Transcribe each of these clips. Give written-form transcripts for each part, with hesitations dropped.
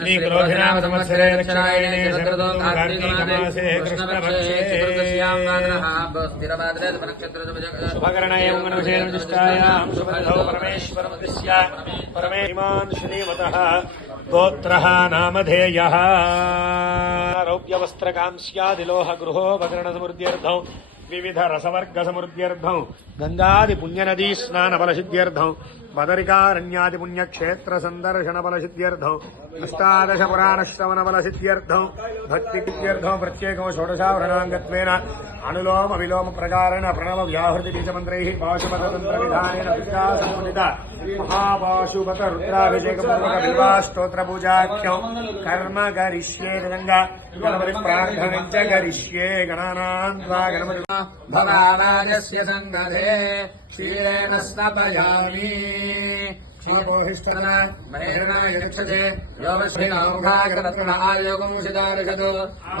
श्रीक्रोधिनाम संवत्सरे दक्षिणायने शरदो कार्तिकमासे कृष्णपक्षे शुभकर्णये मनुषेण जुष्टायां शुभदौ परमेश्वरमुद्दिश्य परमेश्वरान् श्रीमतः गोत्रः नामधेयः रौप्यवस्त्रकांस्यादिलोह गृहो भद्रणसमृद्ध्यर्थं विविध रसवर्ग समृद्ध्यर्थं गंगादि पुण्यनदी स्नान बलसिद्ध्यर्थं बदरिकारण्यादि पुण्यक्षेत्र संदर्शन बलसिद्ध्यर्थं अष्टादश पुराण श्रवण बलसिद्ध्यर्थं भक्ति सिद्ध्यर्थं प्रत्येकं षोडशावरणाङ्गत्वेन अनुलोम विलोम प्रकारेण प्रणव व्याहृति बीजमन्त्रैः पाशुपततन्त्र विधानेन विद्यासमुदिता महापाशुपत रुद्राभिषेकपूर्वक बिल्वाष्टोत्र पूजाख्यं कर्म करिष्ये गंगा गणपति प्रार्थनं च करिष्ये गणानां त्वा गणपति भवानाजस्य संगधे क्षीरेण स्नापयामि शिवपोहिष्ठन महेरणाय गच्छते योगश्रीनामुखागरत्न आयोगं सिदारशतु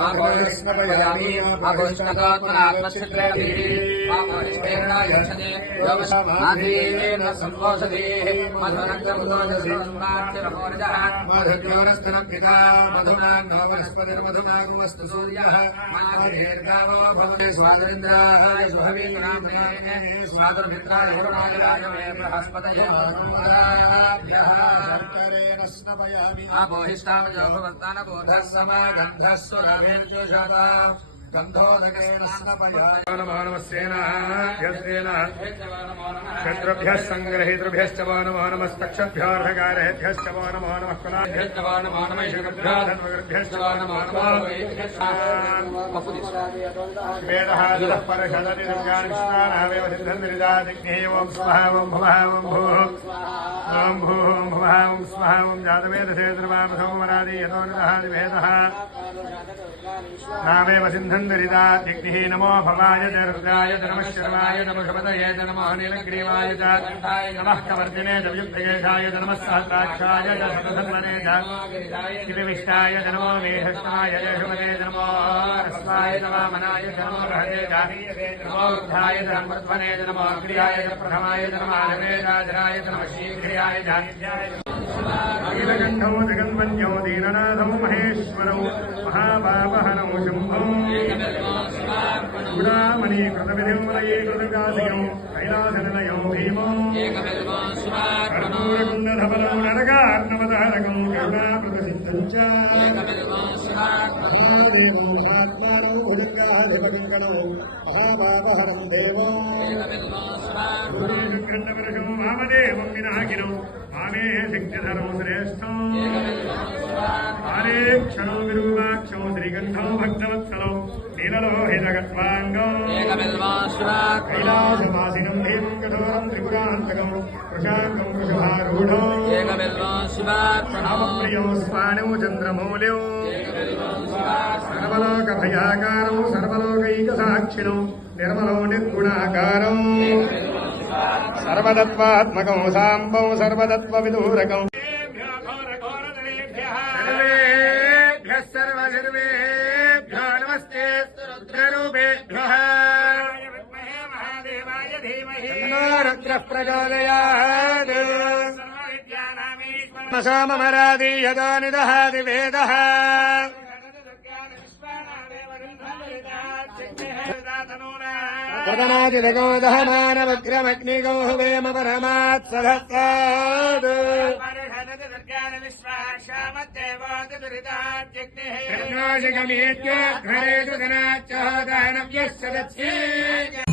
माघोष्णपयामि माघोष्णतात्मनात्मच्छिद्रेभिः माघोष्णेरणाय गच्छते योगश्रीनाधीन सम्पोषधीः मधुनग्रमुदोजसंवाच्यरमोर्जः मधुग्रवनस्तनपिता मधुनाग्नो वनस्पतिर्मधुनागुमस्तु सूर्यः माधुर्येर्गावो भवते स्वादरिन्द्राय शुभवीनामने स्वादुर्मित्राय हुरनागराय मे बृहस्पतये आपोहिष्टावजो भवन्तानबोधः समागन्धः सुरभिर्जुषता गन्धोदकेन स्नपयामि नमो नमस्तेन शत्रुभ्यः सङ्ग्रहीतृभ्यश्च वो नमो नमस्तक्षभ्योऽर्हकारेभ्यश्च वो नमो नमः कुलाभ्यश्च वो नमो नमः ईशकभ्यो धन्वगर्भ्यश्च वो नमो नमः वेदः दुरः परषदति दुर्गान् विश्वानावेव सिद्धन्निरिदादिग्निः ॐ स्वः ॐ भुवः ॐ भूः ॐ भूः ॐ भुवः ॐ स्वः ॐ जातवेदसे सर्वामसोमरादि यतो निदहादिवेदः नावेव सिन्धन्निरिदादिग्निः नमो भवाय च रुद्राय च नमः शर्वाय च नमः नमो नीलग्रीवाय च नमः कवर्जिने च वियुक्तकेशाय च नमः सहस्राक्षाय च शतधन्वने च शिवविष्टाय च नमो मेहस्ताय च शुभदे च नमो रस्वाय च वामनाय च नमो रहते च नमो वृद्धाय च संवर्धने च नमो अग्र्याय च प्रथमाय च नमः आलवे च जराय च नमः शीघ्रियाय च नीलकण्ठौ जगन्मन्यौ दीननाथौ महेश्वरौ महापापहरौ शम्भौ चूडामणीकृतविधिर्मलयीकृतकासिकौ कैलासनिलयौ भीमौ कर्पूरकुण्डधवलौ नरकार्णवतारकौ करुणाप्रदसिद्धं च महादेवौ महात्मानौ भुजङ्गाधिपतिङ्गणौ महापापहरं देवौ गुरुशुक्रण्डवर्षौ वामदेवं विनाकिनौ वामे सिक्तिधरौ श्रेष्ठौ आरेक्षणौ विरूपाक्षौ श्रीगन्धौ भक्तवत्सलौ नीललोहितगत्वाङ्गौ कैलासवासिनं भीमं कठोरं त्रिपुरान्तकं वृषाङ्गं वृषभारूढौ रामप्रियौ स्वानौ चन्द्रमौल्यौ सर्वलोकभयाकारौ सर्वलोकैकसाक्षिणौ निर्मलौ निर्गुणाकारौ सर्वतत्त्वात्मकौ साम्बौ सर्वतत्त्वविदूरकौ सर्वसर्वेभ्यो नमस्ते रुद्ररूपेभ्यः महादेवाय धीमहि रुद्रः प्रचोदयात् सोममरादि यदा निदहाति वेदः प्रदनादिगो दहमानवग्रमग्निगो हुवेम परमात्सधत्तात् कृष्णोषिकमेत्य घरेषु धनाच्च दानव्यः सदस्ये